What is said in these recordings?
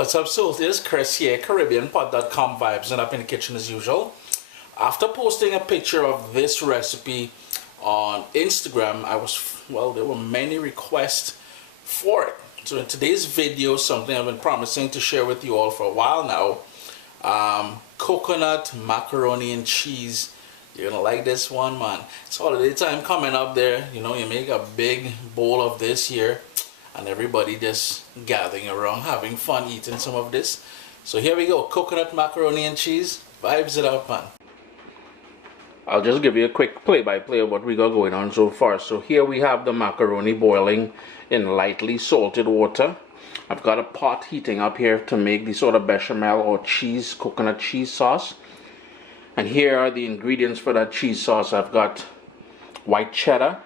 What's up, Soul? This is Chris here, CaribbeanPot.com vibes, and up in the kitchen as usual. After posting a picture of this recipe on Instagram, there were many requests for it. So in today's video, something I've been promising to share with you all for a while now. Coconut macaroni and cheese. You're gonna like this one, man. It's holiday time coming up there. You know, you make a big bowl of this here, and everybody just gathering around having fun eating some of this. So here we go, coconut macaroni and cheese. Vibes it up, man. I'll just give you a quick play-by-play of what we got going on so far. So here we have the macaroni boiling in lightly salted water. I've got a pot heating up here to make the sort of bechamel or cheese, coconut cheese sauce. And here are the ingredients for that cheese sauce. I've got white cheddar,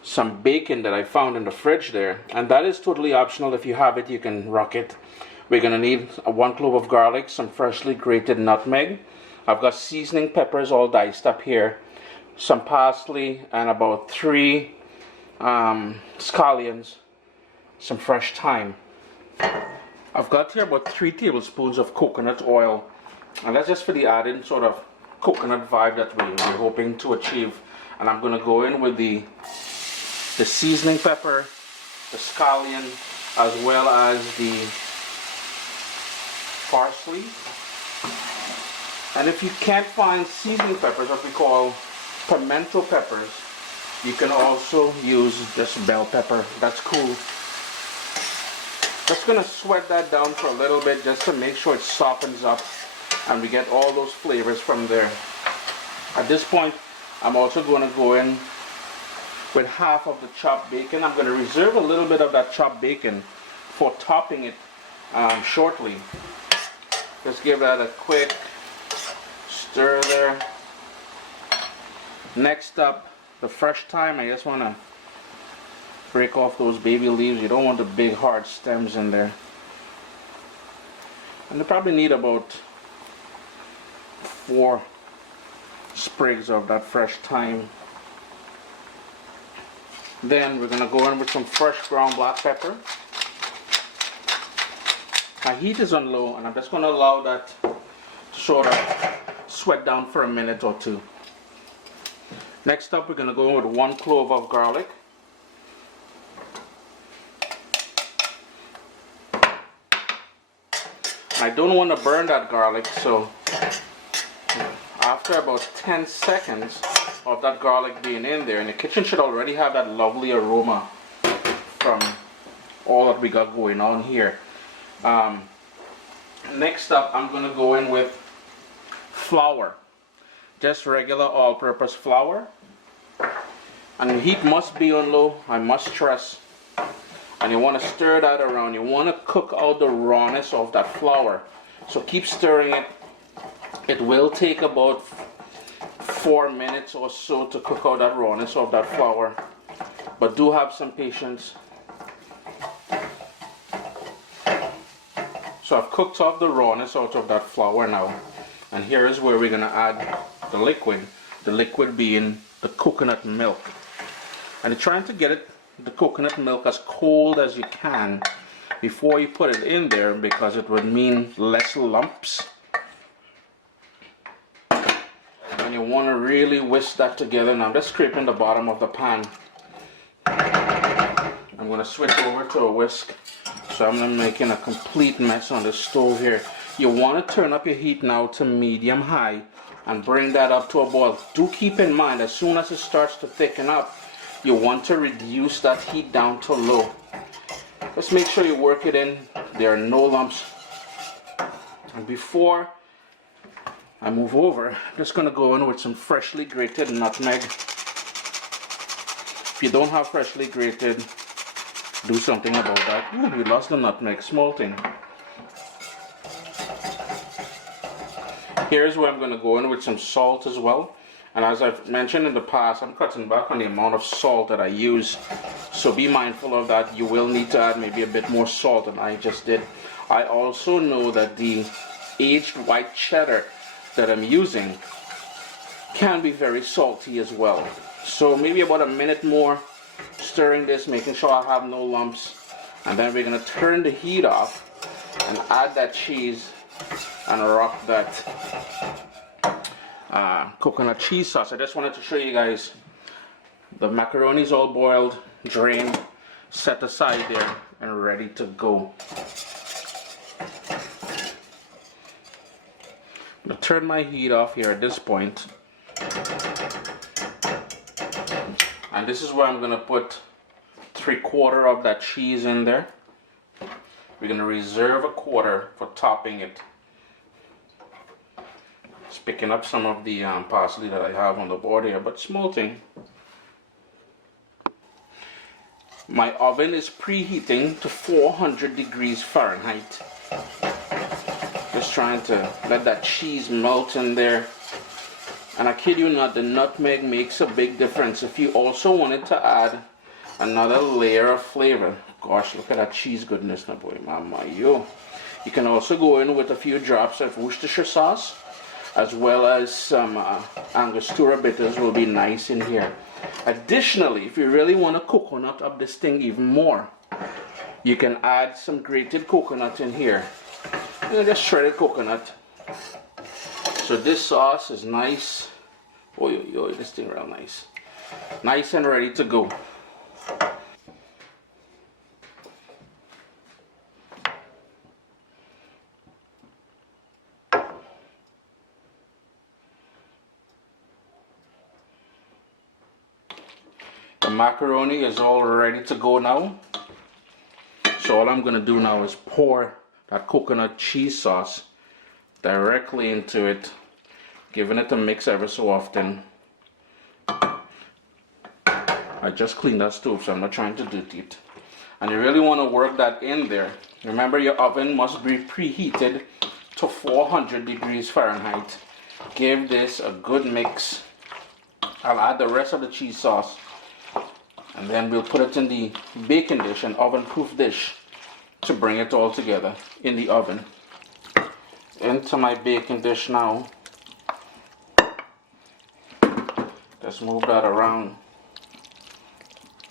some bacon that I found in the fridge there, and that is totally optional. If you have it, you can rock it. We're gonna need 1 clove of garlic, some freshly grated nutmeg. I've got seasoning peppers all diced up here, some parsley, and about 3 scallions, some fresh thyme. I've got here about 3 tablespoons of coconut oil, and that's just for the added sort of coconut vibe that we're hoping to achieve. And I'm gonna go in with the seasoning pepper, the scallion, as well as the parsley. And if you can't find seasoning peppers, what we call pimento peppers, you can also use just bell pepper. That's cool. Just gonna sweat that down for a little bit just to make sure it softens up and we get all those flavors from there. At this point, I'm also going to go in with half of the chopped bacon. I'm going to reserve a little bit of that chopped bacon for topping it shortly. Just give that a quick stir there. Next up, the fresh thyme. I just want to break off those baby leaves. You don't want the big hard stems in there. And you probably need about 4 sprigs of that fresh thyme. Then we're going to go in with some fresh ground black pepper. My heat is on low, and I'm just going to allow that to sort of sweat down for a minute or two. Next up, we're going to go in with 1 clove of garlic. I don't want to burn that garlic, so after about 10 seconds of that garlic being in there, and the kitchen should already have that lovely aroma from all that we got going on here. Next up, I'm going to go in with flour, just regular all-purpose flour, and the heat must be on low, I must stress. And you want to stir that around. You want to cook out the rawness of that flour, so keep stirring it. It will take about 4 minutes or so to cook out that rawness of that flour, but do have some patience. So I've cooked off the rawness out of that flour now, and here is where we're going to add the liquid being the coconut milk. And you're trying to get the coconut milk as cold as you can before you put it in there, because it would mean less lumps. And you want to really whisk that together. Now I'm just scraping the bottom of the pan. I'm going to switch over to a whisk, so I'm making a complete mess on the stove here. You want to turn up your heat now to medium high and bring that up to a boil. Do keep in mind, as soon as it starts to thicken up, you want to reduce that heat down to low. Just make sure you work it in. There are no lumps. And before I move over, I'm just going to go in with some freshly grated nutmeg. If you don't have freshly grated, do something about that. Ooh, we lost the nutmeg, small thing. Here's where I'm going to go in with some salt as well. And as I've mentioned in the past, I'm cutting back on the amount of salt that I use. So be mindful of that. You will need to add maybe a bit more salt than I just did. I also know that the aged white cheddar that I'm using can be very salty as well. So maybe about a minute more stirring this, making sure I have no lumps. And then we're going to turn the heat off and add that cheese and rock that coconut cheese sauce. I just wanted to show you guys the macaroni is all boiled, drained, set aside there, and ready to go. I'm gonna turn my heat off here at this point. And this is where I'm gonna put 3/4 of that cheese in there. We're gonna reserve 1/4 for topping it. Just picking up some of the parsley that I have on the board here, but small thing. My oven is preheating to 400 degrees Fahrenheit. Just trying to let that cheese melt in there. And I kid you not, the nutmeg makes a big difference. If you also wanted to add another layer of flavor, gosh, look at that cheese goodness now, boy, mama, yo. You can also go in with a few drops of Worcestershire sauce, as well as some Angostura bitters will be nice in here. Additionally, if you really want to coconut up this thing even more, you can add some grated coconut in here. You know, just shredded coconut. So this sauce is nice. Oh, yo, this thing real nice. Nice and ready to go. The macaroni is all ready to go now. So all I'm going to do now is pour that coconut cheese sauce directly into it, giving it a mix every so often. I just cleaned that stove, so I'm not trying to dirty it. And you really want to work that in there. Remember, your oven must be preheated to 400 degrees Fahrenheit. Give this a good mix. I'll add the rest of the cheese sauce, and then we'll put it in the baking dish, an oven-proof dish, to bring it all together in the oven. Into my baking dish now. Just move that around.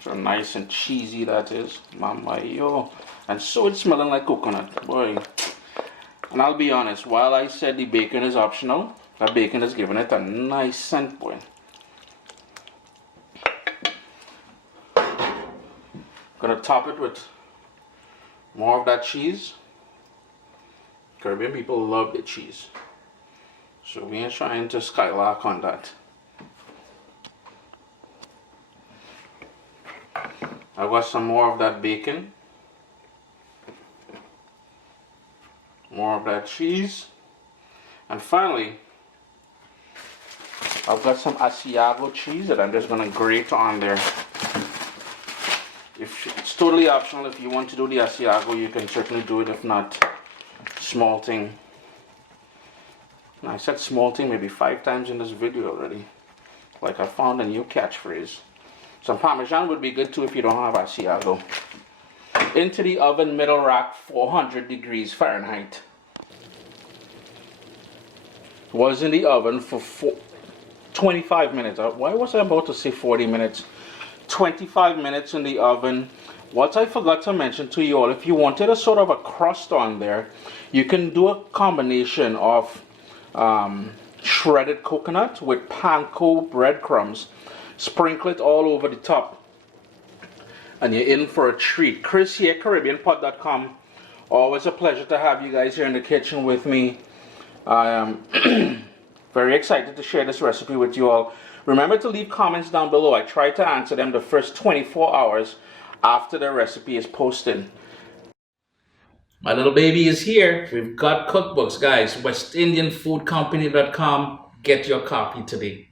So nice and cheesy that is. Mama yo. And so it's smelling like coconut. Boy. And I'll be honest, while I said the bacon is optional, that bacon is giving it a nice scent, boy. Gonna top it with more of that cheese. Caribbean people love the cheese, so we are trying to skylark on that. I've got some more of that bacon, more of that cheese, and finally I've got some Asiago cheese that I'm just gonna grate on there. It's totally optional. If you want to do the Asiago, you can certainly do it. If not, small thing. I said small thing maybe 5 times in this video already. Like I found a new catchphrase. Some Parmesan would be good too if you don't have Asiago. Into the oven, middle rack, 400 degrees Fahrenheit. Was in the oven for 25 minutes. Why was I about to say 40 minutes? 25 minutes in the oven. What I forgot to mention to you all, if you wanted a sort of a crust on there, you can do a combination of shredded coconut with panko breadcrumbs. Sprinkle it all over the top, and you're in for a treat. Chris here, CaribbeanPot.com. Always a pleasure to have you guys here in the kitchen with me. I am very excited to share this recipe with you all. Remember to leave comments down below. I try to answer them the first 24 hours after the recipe is posted. My little baby is here. We've got cookbooks, guys. WestIndianFoodCompany.com. Get your copy today.